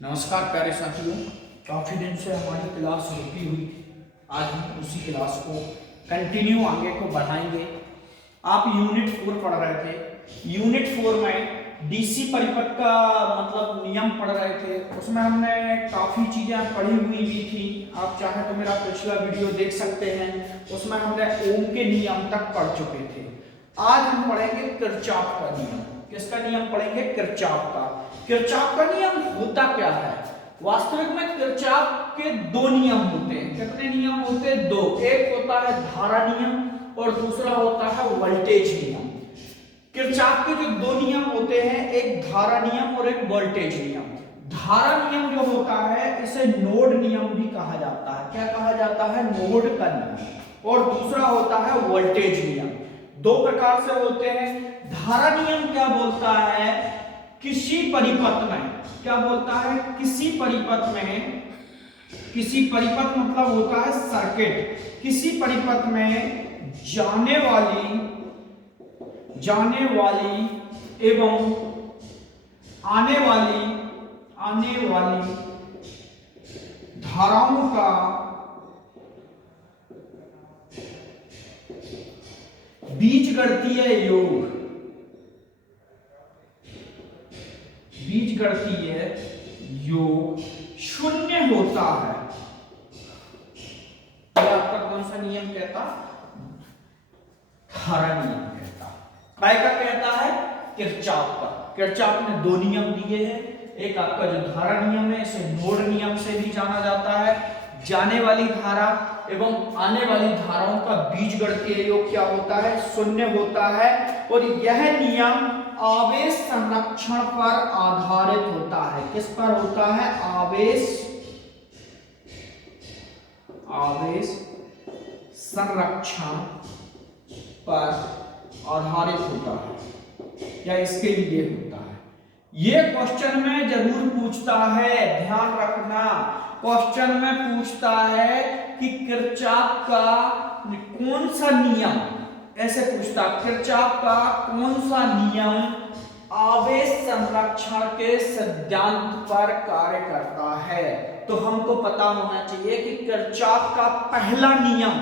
नमस्कार प्यारे साथियों। काफ़ी दिन से हमारी क्लास रुकी हुई थी। आज हम उसी क्लास को कंटिन्यू आगे को बढ़ाएंगे। आप यूनिट 4 पढ़ रहे थे। यूनिट 4 में डीसी परिपथ का मतलब नियम पढ़ रहे थे। उसमें हमने काफ़ी चीज़ें पढ़ी हुई भी थी। आप चाहे तो मेरा पिछला वीडियो देख सकते हैं। उसमें हमने ओम के नियम तक पढ़ चुके थे। आज हम पढ़ेंगे किरचॉफ का नियम। किसका नियम पढ़ेंगे? किरचॉफ का। किरचॉफ का नियम होता क्या है? वास्तविक में किरचॉफ के दो नियम होते हैं। कितने नियम होते हैं? दो। एक होता है धारा नियम और दूसरा होता है वोल्टेज नियम। किरचॉफ के जो दो नियम होते हैं, एक धारा नियम और एक वोल्टेज नियम। धारा नियम जो होता है इसे नोड नियम भी कहा जाता है। क्या कहा जाता है? नोड का नियम। और दूसरा होता है वोल्टेज नियम। दो प्रकार से होते हैं। धारा नियम क्या बोलता है? किसी परिपथ में, क्या बोलता है? किसी परिपथ में, किसी परिपथ मतलब होता है सर्किट। किसी परिपथ में जाने वाली एवं आने वाली धाराओं का बीजगणितीय योग शून्य होता है। यह आपका कौन सा नियम कहता? धारा नियम कहता। काय का कहता है? किरचॉफ का। किरचॉफ ने दो नियम दिए हैं। एक आपका जो धारा नियम है इसे नोड नियम से भी जाना जाता है। जाने वाली धारा एवं आने वाली धाराओं का बीजगणितीय योग क्या होता है? शून्य होता है। और यह नियम आवेश संरक्षण पर आधारित होता है। किस पर होता है? आवेश संरक्षण पर आधारित होता है या इसके लिए होता है। यह क्वेश्चन में जरूर पूछता है, ध्यान रखना। क्वेश्चन में पूछता है कि किरचॉफ का कौन सा नियम, ऐसे पूछता, किरचॉफ का कौन सा नियम आवेश संरक्षण के सिद्धांत पर कार्य करता है? तो हमको पता होना चाहिए कि किरचॉफ का पहला नियम,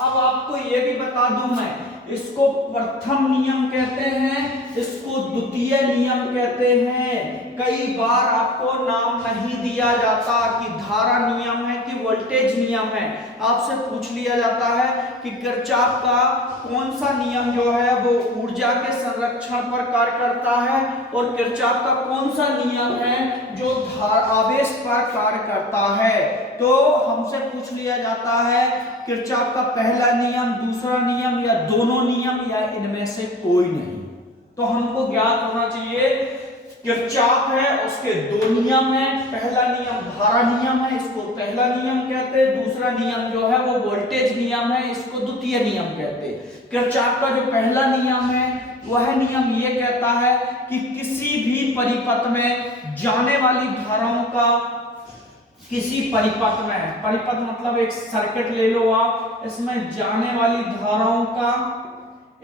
अब आपको यह भी बता दूं मैं, इसको प्रथम नियम कहते हैं, इसको द्वितीय नियम कहते हैं। कई बार आपको नाम नहीं दिया जाता कि धारा नियम है कि वोल्टेज नियम है। आपसे पूछ लिया जाता है कि किरचॉफ का कौन सा नियम जो है वो ऊर्जा के संरक्षण पर कार्य करता है और किरचॉफ का कौन सा नियम है जो आवेश पर कार्य करता है। तो हमसे पूछ लिया जाता है किरचॉफ का पहला नियम, दूसरा नियम या दोनों नियम या इनमें से कोई नहीं। तो हमको ज्ञात होना चाहिए किरचॉफ है उसके दो नियम है। पहला नियम धारा नियम है, इसको पहला नियम कहते हैं। दूसरा नियम जो है वो वोल्टेज नियम है, इसको द्वितीय नियम कहते हैं। किरचॉफ का जो पहला नियम है वह नियम ये कहता है कि किसी भी परिपथ में जाने वाली धाराओं का, किसी परिपथ में, परिपथ मतलब एक सर्किट ले लो आप, इसमें जाने वाली धाराओं का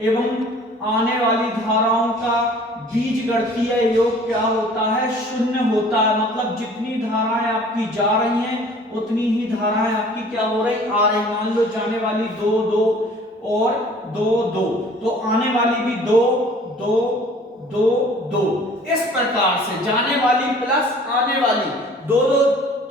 एवं आने वाली धाराओं का बीजगणितीय योग क्या होता है? शून्य होता है। मतलब जितनी धाराएं आपकी जा रही हैं उतनी ही धाराएं आपकी क्या हो रही? आ रही। मान लो जाने वाली 2 2 और 2 2, तो आने वाली भी 2 2 2 2। इस प्रकार से जाने वाली प्लस आने वाली 2 2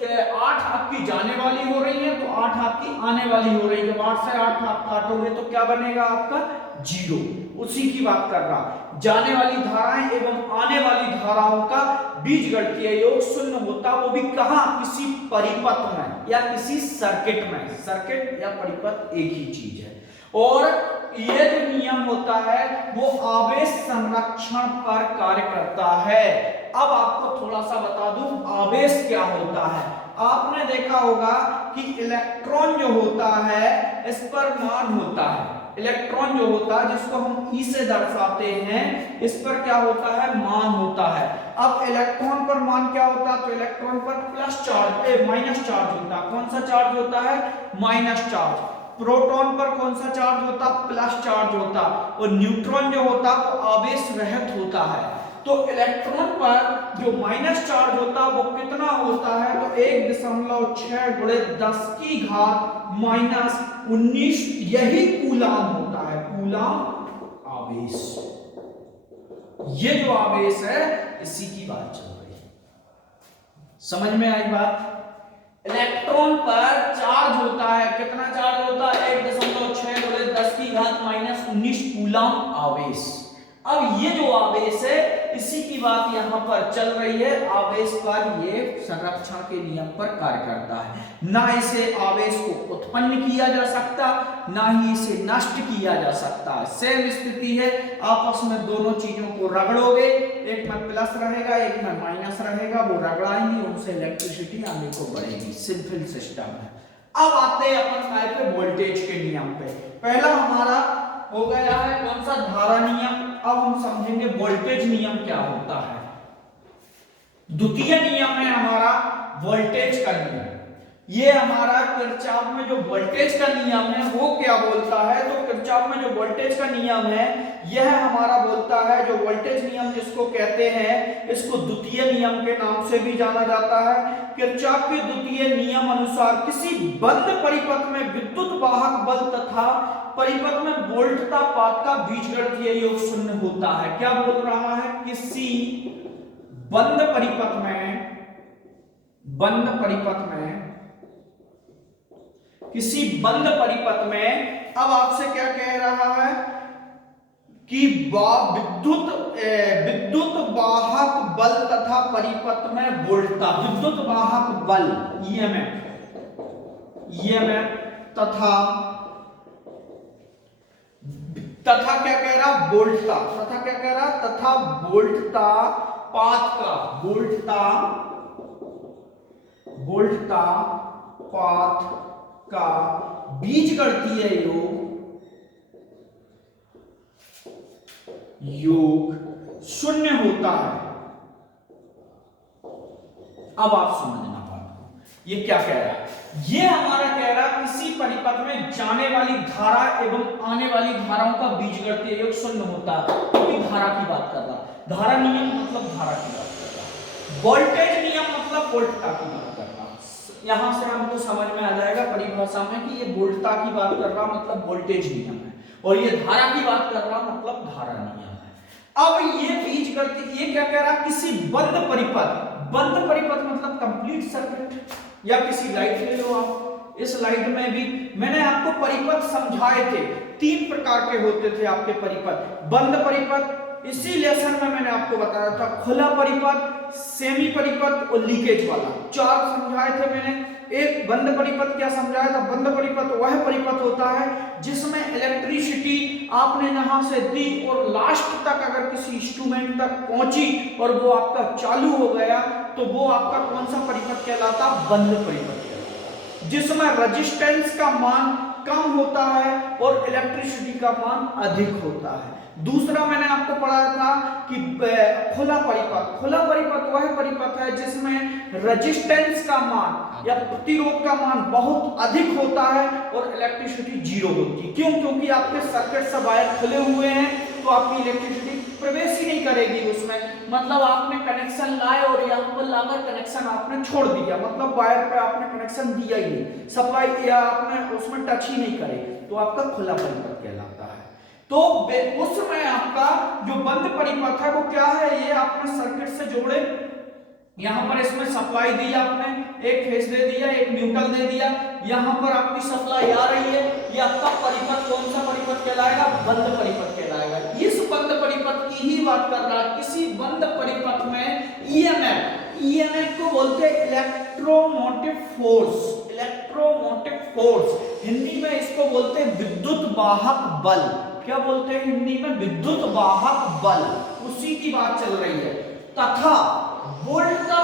8 आपकी जाने वाली हो रही है तो 8 आपकी आने वाली हो रही है। जब 8 से 8 आप काटोगे तो क्या बनेगा आपका? 0। उसी की बात कर रहा। जाने वाली धाराएं एवं आने वाली धाराओं का बीजगणितीय योग शून्य होता। वो भी कहां? किसी परिपथ में या किसी सर्किट में। सर्किट या परिपथ एक ही चीज है। और यह जो नियम होता है वो आवेश संरक्षण पर कार्य करता है। अब आपको थोड़ा सा बता दूं आवेश क्या होता है। आपने देखा होगा कि इलेक्ट्रॉन जो होता है इस पर मान होता है। इलेक्ट्रॉन जो होता है जिसको हम ई से दर्शाते हैं, इस पर क्या होता है? मान होता है। अब इलेक्ट्रॉन पर मान क्या होता है? तो इलेक्ट्रॉन पर प्लस चार्ज माइनस चार्ज होता है। कौन सा चार्ज होता है? Minus charge. प्रोटॉन पर कौन सा चार्ज होता? प्लस चार्ज होता। और न्यूट्रॉन जो होता वो आवेश रहित होता है। तो इलेक्ट्रॉन पर जो माइनस चार्ज होता है वो कितना होता है, तो 1.6 गुणे 10 की घात माइनस 19, यही कूलाम होता है, कूलाम आवेश। ये जो आवेश है इसी की बात चल रही है, समझ में आई बात। इलेक्ट्रॉन पर चार्ज होता है, कितना चार्ज होता है, 1.6 गुणे 10 की घात माइनस 19 कूलाम आवेश। अब ये जो आवेश है इसी की बात यहां पर चल रही है। आवेश पर ये संरक्षण के नियम पर कार्य करता है, ना इसे आवेश को उत्पन्न किया जा सकता, ना ही इसे नष्ट किया जा सकता। सेम स्थिति है, आपस में दोनों चीजों को रगड़ोगे, एक में प्लस रहेगा एक में माइनस रहेगा, वो रगड़ाएंगे, उनसे इलेक्ट्रिसिटी आने को बढ़ेगी। सिंपल सिस्टम है। अब आते हैं अपन काय पे, वोल्टेज के नियम पे। पहला हमारा हो गया है कौन सा, धारा नियम। अब हम समझेंगे वोल्टेज नियम क्या होता है। द्वितीय नियम है हमारा वोल्टेज का नियम। ये हमारा किरचॉफ में जो वोल्टेज का नियम है वो क्या बोलता है, तो किरचॉफ में जो वोल्टेज का नियम है यह हमारा बोलता है, जो वोल्टेज नियम जिसको कहते हैं, इसको द्वितीय नियम के नाम से भी जाना जाता है। किरचॉफ के द्वितीय नियम अनुसार किसी बंद परिपथ में विद्युत वाहक बल तथा परिपथ में वोल्टता पात का बीजगणितीय योग शून्य होता है। क्या बोल रहा है, किसी बंद परिपथ में किसी बंद परिपथ में, अब आपसे क्या कह रहा है कि विद्युत वाहक बल तथा परिपथ में वोल्टता, विद्युत वाहक बल ईएमएफ तथा क्या कह रहा, वोल्टता, तथा क्या कह रहा, तथा वोल्टता पात का, वोल्टता पात का बीजगणितीय योग शून्य होता है। अब आप समझना बात को, ये क्या कह रहा है, ये हमारा कह रहा है किसी परिपथ में जाने वाली धारा एवं आने वाली धाराओं का बीजगणितीय योग शून्य होता है। क्योंकि धारा की बात कर रहा, धारा नियम मतलब धारा की बात कर रहा, वोल्टेज नियम मतलब वोल्टता की बात कर रहा। यहां से हमको समझ में आ जाएगा परिभाषा में कि ये वोल्टता की बात कर रहा मतलब वोल्टेज नियम है, और ये धारा की बात कर रहा मतलब धारा नियम है। अब ये बीजगणित, ये क्या कह रहा, किसी बंद परिपथ मतलब कंप्लीट सर्किट, या किसी लाइट ले लो आप, इस लाइट में भी मैंने आपको परिपथ समझाए थे, 3 प्रकार के होते थे आपके परिपथ। बंद परिपथ इसी लेसन में मैंने आपको बताया था, खुला परिपथ, सेमी परिपथ और लीकेज वाला, 4 समझाए थे मैंने। एक बंद परिपथ क्या समझाया था, बंद परिपथ वह परिपथ होता है जिसमें इलेक्ट्रिसिटी आपने यहां से दी और लास्ट तक अगर किसी इंस्ट्रूमेंट तक पहुंची और वो आपका चालू हो गया, तो वो आपका कौन सा परिपथ कहलाता, बंद परिपथ कहलाता, जिसमें रेजिस्टेंस का मान कम होता है और इलेक्ट्रिसिटी का मान अधिक होता है। दूसरा मैंने आपको पढ़ाया था कि खुला परिपथ वह परिपथ है जिसमें रेजिस्टेंस का मान या प्रतिरोध का मान बहुत अधिक होता है और इलेक्ट्रिसिटी जीरो होती है। क्यों, क्योंकि आपके सर्किट से वायर खुले हुए हैं तो आपकी इलेक्ट्रिसिटी प्रवेश ही नहीं करेगी उसमें, मतलब आपने कनेक्शन लाए और यहाँ पर लाकर कनेक्शन आपने छोड़ दिया, मतलब वायर पे आपने कनेक्शन दिया ही नहीं, सप्लाई या आपने उसमें टच ही नहीं करे, तो आपका खुला परिपथ कहलाता है। तो उसमें आपका जो बंद परिपथ है वो क्या है, ये आपने सर्किट से जोड़े, यहां पर इसमें सप्लाई दी आपने, एक फेज दे दिया, एक न्यूट्रल दे दिया, यहां पर आपकी सप्लाई आ रही है, ये आपका परिपथ कौन सा परिपथ कहलाएगा, बंद परिपथ कहलाएगा। इस बंद परिपथ की ही बात कर रहा है, किसी बंद परिपथ में ईएमएफ को बोलते हैं इलेक्ट्रोमोटिव फोर्स, हिंदी में इसको बोलते हैं विद्युत वाहक बल। क्या बोलते हैं हिंदी में, विद्युत वाहक बल, उसी की बात चल रही है। तथा वोल्टता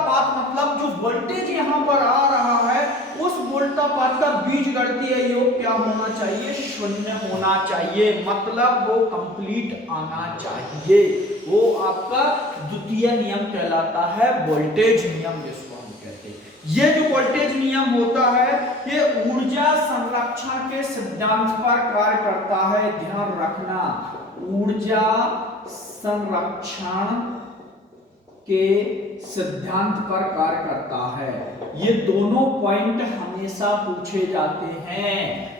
पात मतलब जो वोल्टेज यहां पर आ रहा है उस वोल्टता पात का बीजगणितीय योग क्या होना चाहिए, शून्य होना चाहिए, मतलब वो कंप्लीट आना चाहिए, वो आपका द्वितीय नियम कहलाता है, वोल्टेज नियम जिसको हम कहते हैं। ये जो वोल्टेज नियम होता है ये ऊर्जा संरक्षण के सिद्धांत पर कार्य करता है, ध्यान रखना, ऊर्जा संरक्षण के सिद्धांत पर कार्य करता है। ये दोनों पॉइंट हमेशा पूछे जाते हैं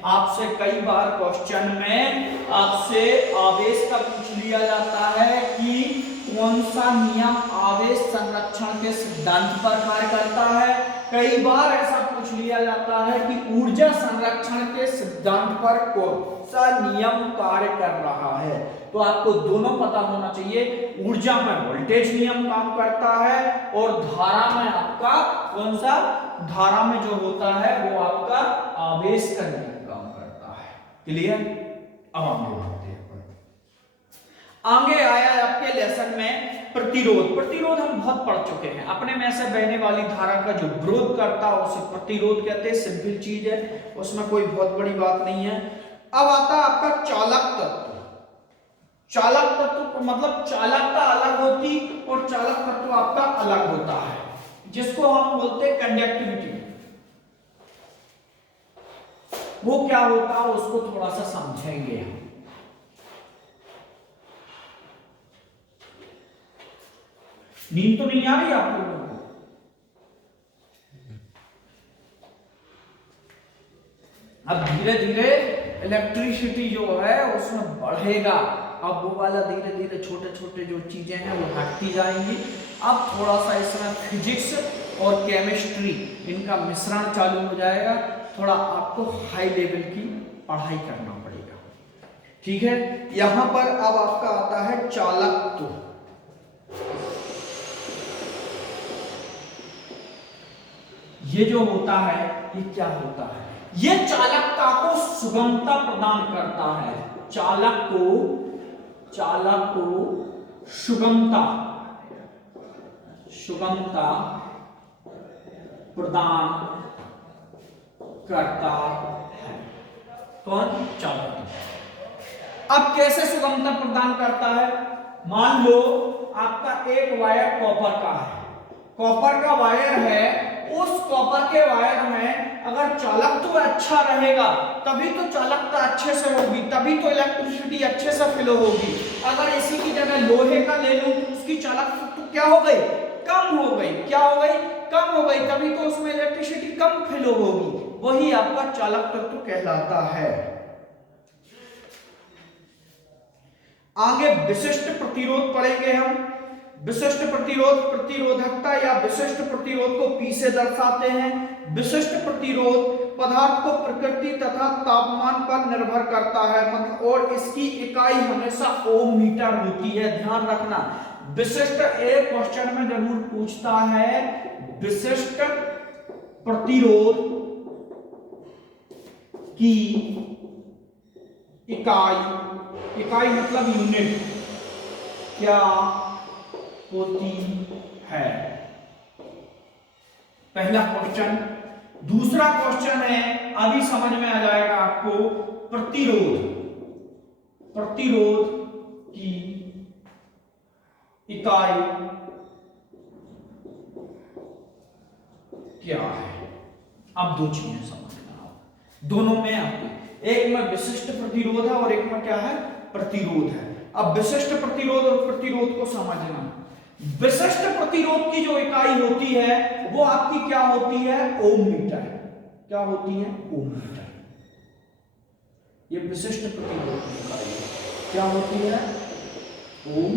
आपसे। कई बार क्वेश्चन में आपसे आवेश का पूछ लिया जाता है कि कौन सा नियम आवेश संरक्षण के सिद्धांत पर कार्य करता है। कई बार ऐसा पूछ लिया जाता है कि ऊर्जा संरक्षण के सिद्धांत पर कौन सा नियम कार्य कर रहा है। तो आपको दोनों पता होना चाहिए। ऊर्जा में वोल्टेज नियम काम करता है और धारा में आपका कौन सा, धारा में जो होता है वो आपका आवेश का नियम काम करता है। क्लियर? अब आगे बढ़ते हैं। आगे आया आपके लेसन में प्रतिरोध। प्रतिरोध हम बहुत पढ़ चुके हैं। अपने में से बहने वाली धारा का जो विरोध करता है उसे प्रतिरोध कहते हैं। सिंपल चीज है, उसमें कोई बहुत बड़ी बात नहीं है। अब आता है आपका चालक तत्व। चालक तत्व मतलब चालकता अलग होती और चालक तत्व आपका अलग होता है, जिसको हम बोलते हैं कंडक्टिविटी। वो क्या होता है उसको थोड़ा सा समझेंगे हम। नींद तो नहीं आ रही आप लोगों को? अब धीरे धीरे इलेक्ट्रिसिटी जो है उसमें बढ़ेगा। अब वो वाला धीरे धीरे छोटे छोटे जो चीजें हैं वो हटती जाएंगी। अब थोड़ा सा इसमें फिजिक्स और केमिस्ट्री इनका मिश्रण चालू हो जाएगा। थोड़ा आपको हाई लेवल की पढ़ाई करना पड़ेगा। ठीक है, यहां पर अब आपका आता है चालकत्व। ये जो होता है ये क्या होता है? ये चालकता को सुगमता प्रदान करता है। चालक को सुगमता प्रदान करता है। कौन? चालक। अब कैसे सुगमता प्रदान करता है? मान लो आपका एक वायर कॉपर का है, कॉपर का वायर है। उस कॉपर के वायर में अगर चालकत्व अच्छा रहेगा तभी तो चालकता अच्छे से होगी, तभी तो इलेक्ट्रिसिटी अच्छे से फ्लो होगी। अगर इसी की जगह लोहे का ले लूं तो उसकी चालकता तो क्या हो गई? कम हो गई। क्या हो गई? कम हो गई, तभी तो उसमें इलेक्ट्रिसिटी कम फ्लो होगी। वही आपका चालक तत्व कहलाता है। आगे विशिष्ट प्रतिरोध पढ़ेंगे हम। विशिष्ट प्रतिरोध प्रतिरोधकता या विशिष्ट प्रतिरोध को P से दर्शाते हैं। विशिष्ट प्रतिरोध पदार्थ को प्रकृति तथा तापमान पर निर्भर करता है, मतलब और इसकी इकाई हमेशा ओम मीटर होती है। ध्यान रखना, विशिष्ट एक क्वेश्चन में जरूर पूछता है विशिष्ट प्रतिरोध की इकाई मतलब यूनिट क्या होती है? पहला क्वेश्चन। दूसरा क्वेश्चन है, अभी समझ में आ जाएगा आपको, प्रतिरोध की इकाई क्या है? अब दो चीजें समझना आप। दोनों में आपको एक में विशिष्ट प्रतिरोध है और एक में क्या है? प्रतिरोध है। अब विशिष्ट प्रतिरोध और प्रतिरोध को समझना। विशिष्ट प्रतिरोध की जो इकाई होती है वो आपकी क्या होती है? ओम मीटर। क्या होती है? ओम मीटर। ये विशिष्ट प्रतिरोध की इकाई क्या होती है? ओम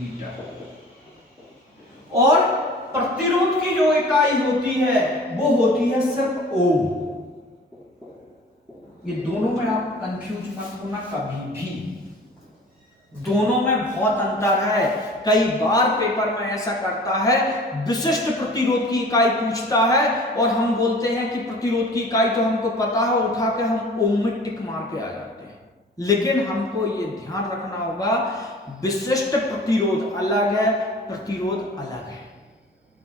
मीटर। और प्रतिरोध की जो इकाई होती है वो होती है सिर्फ ओम। ये दोनों में आप कंफ्यूज मत होना कभी भी, दोनों में बहुत अंतर है। कई बार पेपर में ऐसा करता है, विशिष्ट प्रतिरोध की इकाई पूछता है और हम बोलते हैं कि प्रतिरोध की इकाई तो हमको पता है, उठा के हम ओम में टिक मार के आ जाते हैं। लेकिन हमको ये ध्यान रखना होगा, विशिष्ट प्रतिरोध अलग है, प्रतिरोध अलग है,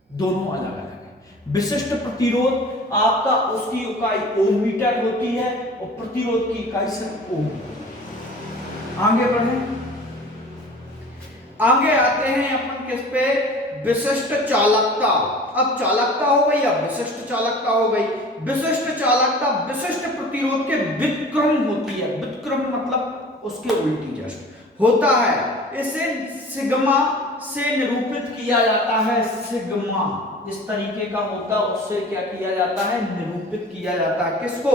दोनों अलग अलग है। विशिष्ट प्रतिरोध आपका उसकी इकाई ओम मीटर होती है और प्रतिरोध की इकाई सिर्फ ओम। आगे बढ़े, आगे आते हैं अपन किस पे? विशिष्ट चालकता। अब चालकता हो गई, अब विशिष्ट चालकता हो गई। विशिष्ट चालकता विशिष्ट प्रतिरोध के व्युत्क्रम होती है। व्युत्क्रम मतलब उसके उल्टी जैसे होता है। इसे सिग्मा से निरूपित किया जाता है। सिग्मा इस तरीके का होता है, उससे क्या किया जाता है, निरूपित किया जाता है। किसको?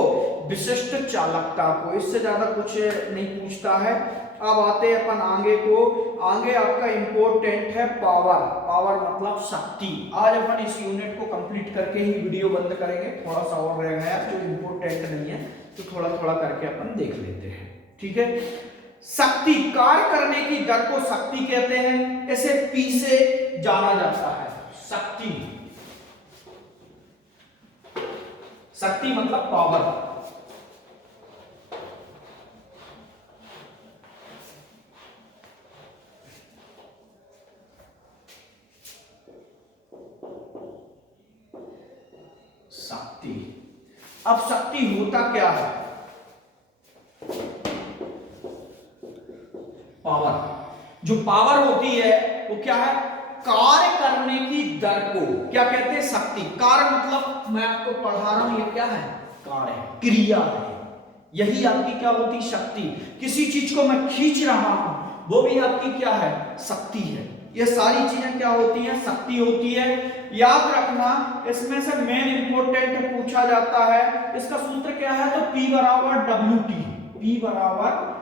विशिष्ट चालकता को। इससे ज्यादा कुछ नहीं पूछता है। अब आते हैं अपन आगे को। आगे आपका इंपॉर्टेंट है पावर। पावर मतलब शक्ति। आज अपन इस यूनिट को कंप्लीट करके ही वीडियो बंद करेंगे। थोड़ा सा और रह गया जो इंपॉर्टेंट नहीं है, तो थोड़ा थोड़ा करके अपन देख लेते हैं। ठीक है। शक्ति, कार्य करने की दर को शक्ति कहते हैं। इसे P से जाना जाता है। शक्ति, शक्ति मतलब पावर। शक्ति। अब शक्ति होता क्या है? पावर। जो पावर होती है वो क्या है? कार्य करने की दर को क्या कहते हैं? शक्ति। कार्य मतलब मैं आपको पढ़ा रहा हूं, ये क्या है? कार्य, क्रिया है। यही आपकी क्या होती? शक्ति। किसी चीज को मैं खींच रहा हूं, वो भी आपकी क्या है? शक्ति है। ये सारी चीजें क्या होती हैं? शक्ति होती है। याद रखना, इसमें से मेन इंपॉर्टेंट पूछा जाता है। इसका सूत्र क्या है? तो P बराबर WT। P बराबर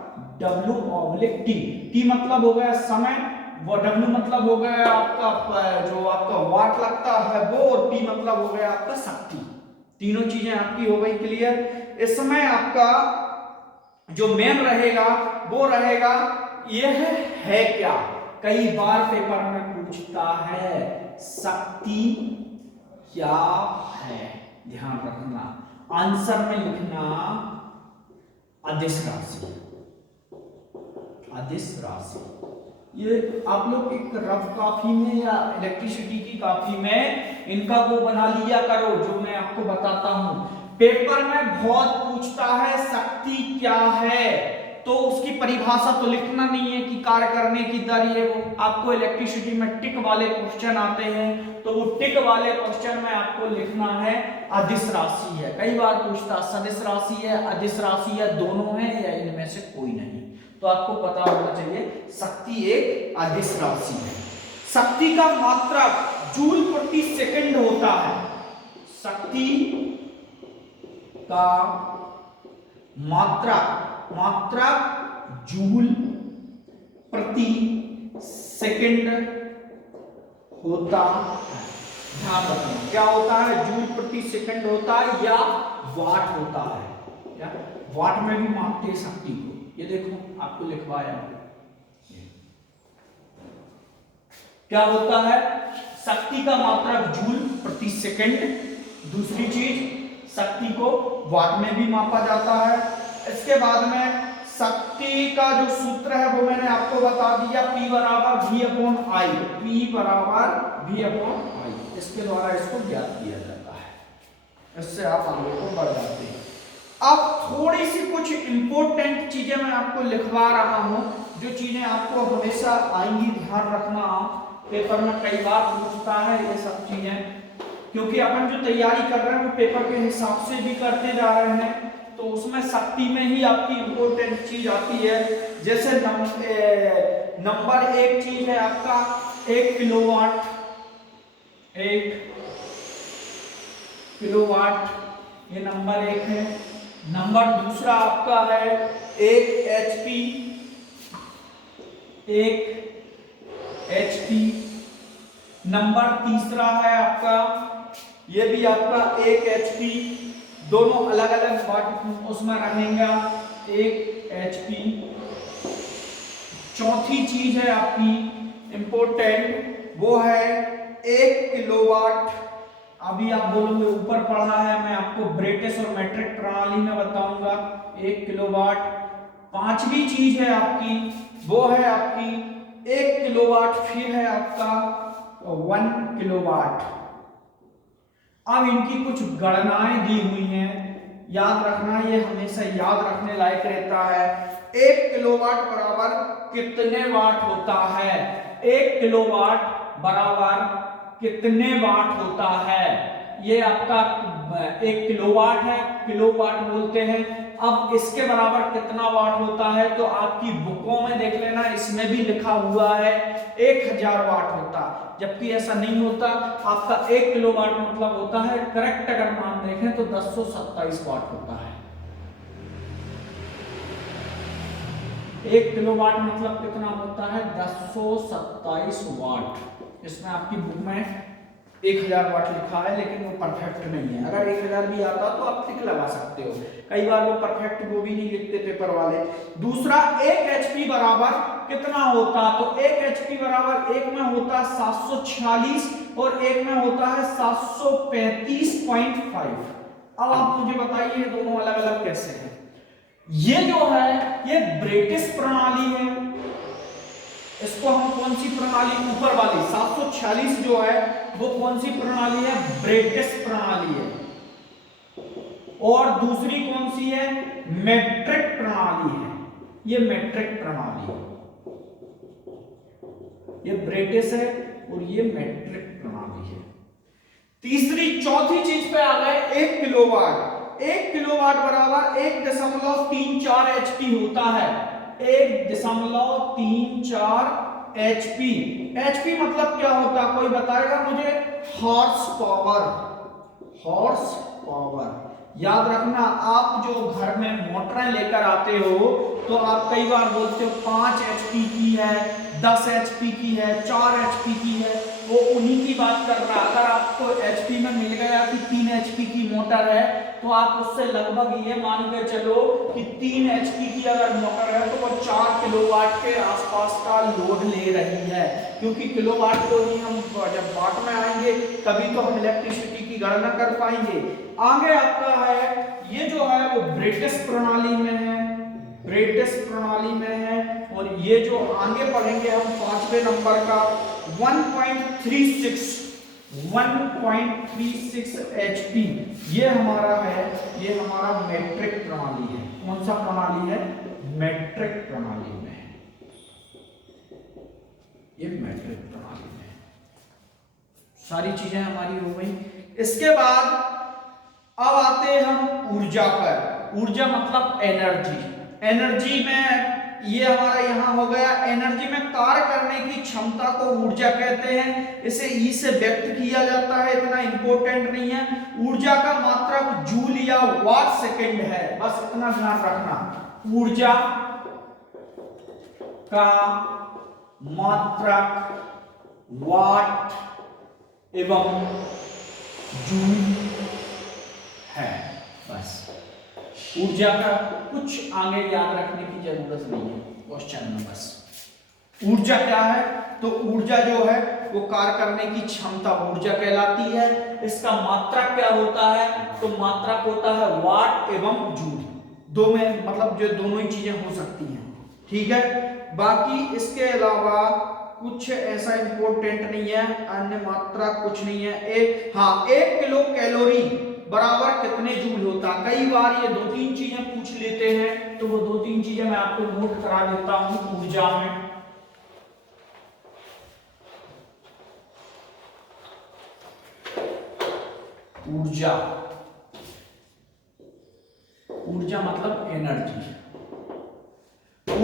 W/T। T मतलब हो गया समय, वो W मतलब हो गया आपका जो आपका वाट लगता है वो, और P मतलब हो गया आपका शक्ति। तीनों चीजें आपकी हो गई क्लियर। इस समय आपका जो मेन रहेगा वो रहेगा यह है क्या? कई बार पेपर में पूछता है शक्ति क्या है, ध्यान रखना। आंसर में लिखना अदिश राशि। अदिश राशि ये आप लोग एक रफ कॉपी में या इलेक्ट्रिसिटी की कॉपी में इनका वो बना लिया करो, जो मैं आपको बताता हूं। पेपर में बहुत पूछता है शक्ति क्या है, तो उसकी परिभाषा तो लिखना नहीं है कि कार्य करने की दर ये वो। आपको इलेक्ट्रिसिटी में टिक वाले क्वेश्चन आते हैं, तो वो टिक वाले क्वेश्चन में आपको लिखना है अदिश राशि है। कई बार पूछता सदिश राशि है, अदिश राशि है, दोनों है या इनमें से कोई नहीं। तो आपको पता होना चाहिए शक्ति एक अदिश राशि है। शक्ति का मात्रक जूल प्रति सेकंड होता है। शक्ति का मात्रक जूल प्रति सेकंड होता है। ध्यान रखना क्या होता है? जूल प्रति सेकंड होता है या वाट होता है। या वाट में भी मापते हैं शक्ति को। ये देखो आपको लिखवाया क्या होता है? शक्ति का मात्रक जूल प्रति सेकंड। दूसरी चीज, शक्ति को वाट में भी मापा जाता है। इसके बाद में शक्ति का जो सूत्र है वो मैंने आपको बता दिया, P बराबर V/I। P बराबर V/I। इसके द्वारा इसको ज्ञात किया जाता है। इससे आप आगे को बढ़ जाते हैं। अब थोड़ी सी कुछ इंपॉर्टेंट चीजें मैं आपको लिखवा रहा हूं, जो चीजें आपको हमेशा आएंगी, ध्यान रखना। पेपर में कई बार पूछता है ये सब चीजें, क्योंकि अपन जो तैयारी कर रहे हैं वो पेपर के हिसाब से भी करते जा रहे हैं, तो उसमें शक्ति में ही आपकी इंपॉर्टेंट चीज आती है। जैसे नंबर एक चीज है आपका 1 किलोवाट। 1 किलोवाट ये नंबर एक है। नंबर दूसरा आपका है 1 HP। 1 HP। नंबर तीसरा है आपका, ये भी आपका 1 HP। दोनों अलग अलग वाट उसमें रहेंगे, 1 HP। चौथी चीज है आपकी इंपॉर्टेंट, वो है 1 किलोवाट। अभी आप बोलोगे ऊपर पढ़ा है, मैं आपको ब्रिटिश और मैट्रिक प्रणाली में बताऊंगा। 1 किलोवाट। पांचवी चीज है आपकी, वो है आपकी 1 किलोवाट, फिर है आपका 1 किलोवाट। अब इनकी कुछ गणनाएं दी हुई हैं, याद रखना, ये हमेशा याद रखने लायक रहता है। 1 किलोवाट बराबर कितने वाट होता है? 1 किलोवाट बराबर कितने वाट होता है? ये आपका 1 किलोवाट है, किलोवाट बोलते हैं। अब इसके बराबर कितना वाट होता है, तो आपकी बुकों में देख लेना, इसमें भी लिखा हुआ है 1000 वाट होता, जबकि ऐसा नहीं होता। आपका 1 किलोवाट मतलब होता है, करेक्ट अगर मान देखें तो 1027 वाट होता है। 1 किलोवाट मतलब कितना होता है, 1027 वाट। इसमें आपकी बुक में 1000 वाट लिखा है, लेकिन वो परफेक्ट नहीं है। अगर 1000 भी आता तो आप टिक लगा सकते हो, कई बार वो परफेक्ट वो भी नहीं लिखते पेपर वाले। दूसरा, 1 एचपी बराबर कितना होता, तो 1 एचपी बराबर एक में होता 746 और एक में होता है 735.5। अब आप मुझे बताइए दोनों अलग अलग कैसे हैं। ये जो है ये ब्रिटिश प्रणाली है, इसको हम कौन सी प्रणाली, ऊपर वाली 746 जो है वो कौन सी प्रणाली है, ब्रिटिश प्रणाली है। और दूसरी कौन सी है, मेट्रिक प्रणाली है। ये मेट्रिक प्रणाली है, ये ब्रिटिश है और ये मेट्रिक प्रणाली है। तीसरी चौथी चीज पे आ गए 1 किलोवाट। 1 किलोवाट बराबर 1.34 एचपी होता है, 1.34 एचपी। एचपी मतलब क्या होता है, कोई बताएगा मुझे, हॉर्स पावर। हॉर्स पावर याद रखना, आप जो घर में मोटरें लेकर आते हो तो आप कई बार बोलते हो 5 एचपी की है, 10 एचपी की है, 4 एचपी की है, वो उन्हीं की बात कर रहा है। अगर आपको एचपी में मिल गया कि 3 एचपी की मोटर है तो आप उससे लगभग ये मान के चलो कि 3 एचपी की अगर मोटर है तो वो 4 किलोवाट के आसपास का लोड ले रही है, क्योंकि किलोवाट को ही हम जब वाट में आएंगे तभी तो हम इलेक्ट्रिसिटी की गणना कर पाएंगे। आगे आपका है, ये जो है वो ब्रिटिश प्रणाली में है, ब्रिटिश प्रणाली में है। और ये जो आगे पढ़ेंगे हम 5वें नंबर का 1.36 एचपी, ये हमारा है, ये हमारा मेट्रिक प्रणाली है। कौन सा प्रणाली है, मेट्रिक प्रणाली में, ये मेट्रिक प्रणाली में। सारी चीजें हमारी हो गई। इसके बाद अब आते हैं हम ऊर्जा पर। ऊर्जा मतलब एनर्जी। एनर्जी में ये हमारा यहां हो गया, एनर्जी में कार्य करने की क्षमता को ऊर्जा कहते हैं। इसे ई से व्यक्त किया जाता है, इतना इंपॉर्टेंट नहीं है। ऊर्जा का मात्रक जूल या वाट सेकंड है, बस इतना ध्यान रखना। ऊर्जा का मात्रक वाट एवं जूल है, बस। ऊर्जा का कुछ आगे याद रखने की जरूरत नहीं है क्वेश्चन में, बस। ऊर्जा क्या है, तो ऊर्जा जो है वो कार्य करने की क्षमता ऊर्जा कहलाती है। इसका मात्रक क्या होता है, तो मात्रक होता है वाट एवं जूल, दो में मतलब जो दोनों ही चीजें हो सकती हैं, ठीक है। बाकी इसके अलावा कुछ ऐसा इंपॉर्टेंट नहीं है, अन्य मात्रा कुछ नहीं है। एक, हाँ, 1 किलो कैलोरी बराबर कितने जूल होता। कई बार ये 2-3 चीजें पूछ लेते हैं, तो वो 2-3 चीजें मैं आपको नोट करा देता हूं ऊर्जा में। ऊर्जा, ऊर्जा मतलब एनर्जी।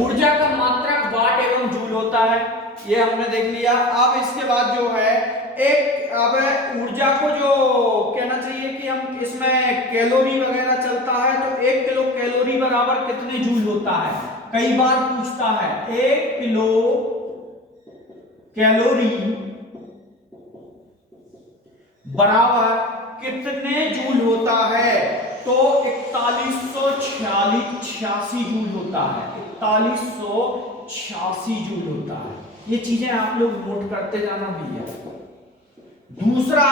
ऊर्जा का मात्रक वाट एवं जूल होता है, ये हमने देख लिया। अब इसके बाद जो है एक, अब ऊर्जा को जो कहना चाहिए कि हम इसमें कैलोरी वगैरह चलता है, तो 1 किलो कैलोरी बराबर कितने जूल होता है, कई बार पूछता है। 1 किलो कैलोरी बराबर कितने जूल होता है, तो 4186 जूल होता है, 4186 जूल होता है। ये चीजें आप लोग नोट करते जाना भैया। दूसरा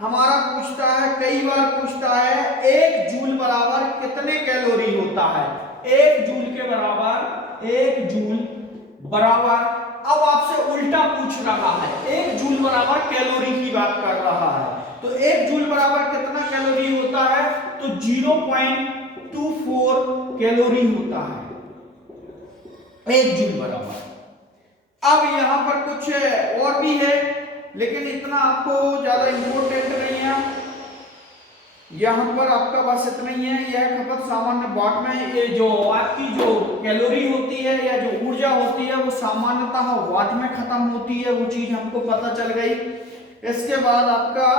हमारा पूछता है, कई बार पूछता है, 1 जूल बराबर कितने कैलोरी होता है। 1 जूल के बराबर, 1 जूल बराबर, अब आपसे उल्टा पूछ रहा है, 1 जूल बराबर कैलोरी की बात कर रहा है, तो 1 जूल बराबर कितना कैलोरी होता है, तो 0.24 कैलोरी होता है 1 जूल बराबर। अब यहां पर कुछ और भी है, लेकिन इतना आपको ज्यादा इंपॉर्टेंट नहीं है। यहाँ पर आपका बस इतना ही है। यह खपत सामान्य वाट में, ये जो आपकी जो कैलोरी होती है या जो ऊर्जा होती है वो सामान्यतः वाट में खत्म होती है, वो चीज हमको पता चल गई। इसके बाद आपका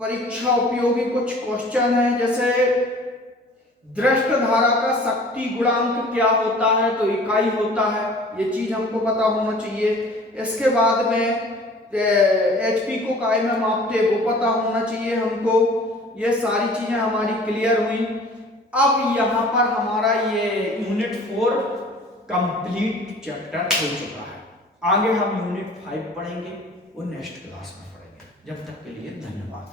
परीक्षा उपयोगी कुछ क्वेश्चन है, जैसे दृष्ट धारा का शक्ति गुणांक क्या होता है, तो इकाई होता है, ये चीज हमको पता होना चाहिए। इसके बाद में एचपी को काय में मापते वो पता होना चाहिए हमको। ये सारी चीजें हमारी क्लियर हुई। अब यहाँ पर हमारा ये यूनिट 4 कंप्लीट चैप्टर हो चुका है। आगे हम यूनिट 5 पढ़ेंगे, वो नेक्स्ट क्लास में पढ़ेंगे। जब तक के लिए धन्यवाद।